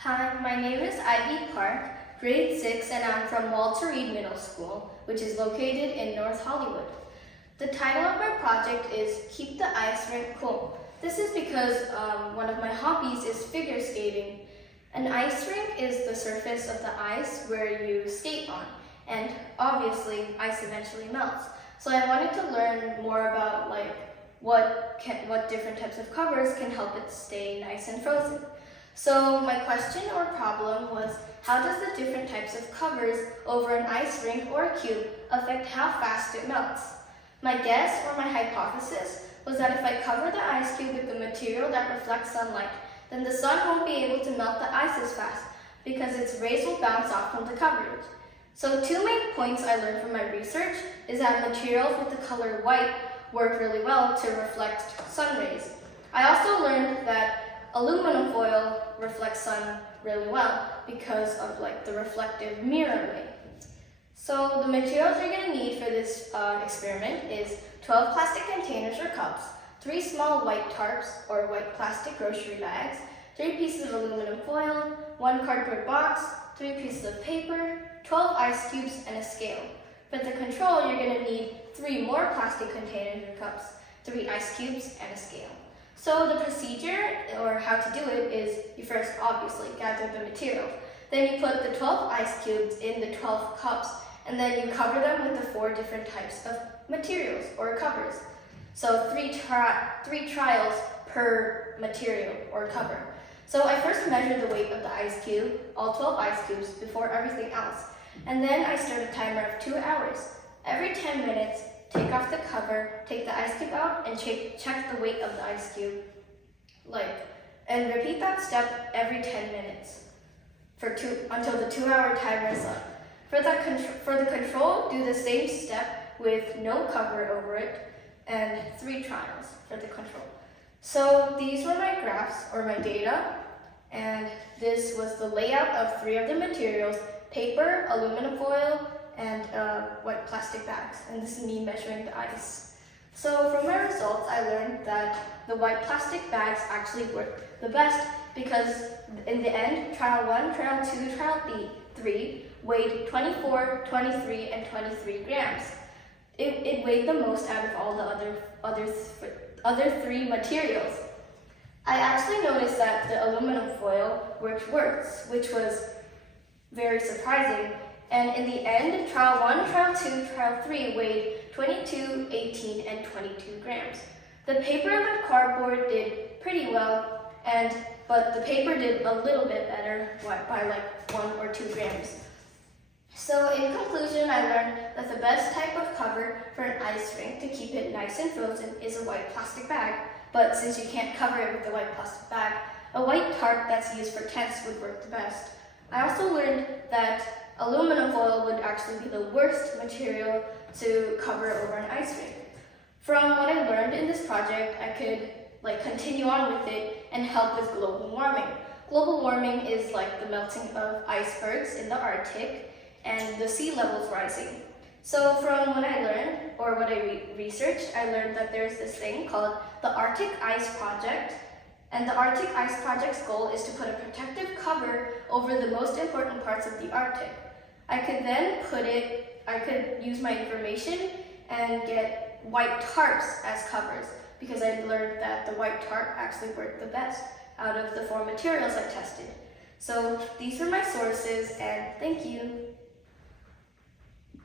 Hi, my name is Ivy Park, grade 6, and I'm from Walter Reed Middle School, which is located in North Hollywood. The title of my project is Keep the Ice Rink Cool. This is because one of my hobbies is figure skating. An ice rink is the surface of the ice where you skate on, and obviously ice eventually melts. So I wanted to learn more about what different types of covers can help it stay nice and frozen. So my question or problem was, how does the different types of covers over an ice rink or a cube affect how fast it melts? My guess or my hypothesis was that if I cover the ice cube with the material that reflects sunlight, then the sun won't be able to melt the ice as fast because its rays will bounce off from the coverage. So two main points I learned from my research is that materials with the color white work really well to reflect sun rays. I also learned that aluminum foil reflects sun really well because of the reflective mirror way. So the materials you're going to need for this experiment is 12 plastic containers or cups, 3 small white tarps or white plastic grocery bags, 3 pieces of aluminum foil, 1 cardboard box, 3 pieces of paper, 12 ice cubes, and a scale. For the control, you're going to need 3 more plastic containers or cups, 3 ice cubes, and a scale. So the procedure, or how to do it, is you first obviously gather the material. Then you put the 12 ice cubes in the 12 cups, and then you cover them with the 4 different types of materials or covers. So three trials per material or cover. So I first measured the weight of the ice cube, all 12 ice cubes, before everything else. And then I start a timer of 2 hours. Every 10 minutes, take off the cover, take the ice cube out, and check the weight of the ice cube. And repeat that step every 10 minutes until the 2-hour timer is up. For the control, do the same step with no cover over it and 3 trials for the control. So these were my graphs or my data, and this was the layout of 3 of the materials: paper, aluminum foil, and white plastic bags. And this is me measuring the ice. So from my results, I learned that the white plastic bags actually work the best because in the end, trial 1, trial 2, trial 3 weighed 24, 23, and 23 grams. It weighed the most out of all the other 3 materials. I actually noticed that the aluminum foil worked worse, which was very surprising. And in the end, trial 1, trial 2, trial 3 weighed 22, 18, and 22 grams. The paper and the cardboard did pretty well, but the paper did a little bit better by 1 or 2 grams. So in conclusion, I learned that the best type of cover for an ice rink to keep it nice and frozen is a white plastic bag. But since you can't cover it with the white plastic bag, a white tarp that's used for tents would work the best. I also learned that aluminum foil would actually be the worst material to cover over an ice rink. From what I learned in this project, I could continue on with it and help with global warming. Global warming is like the melting of icebergs in the Arctic and the sea levels rising. So from what I learned, or what I researched, I learned that there's this thing called the Arctic Ice Project. And the Arctic Ice Project's goal is to put a protective cover over the most important parts of the Arctic. I could use my information and get white tarps as covers because I learned that the white tarp actually worked the best out of the 4 materials I tested. So these were my sources, and thank you.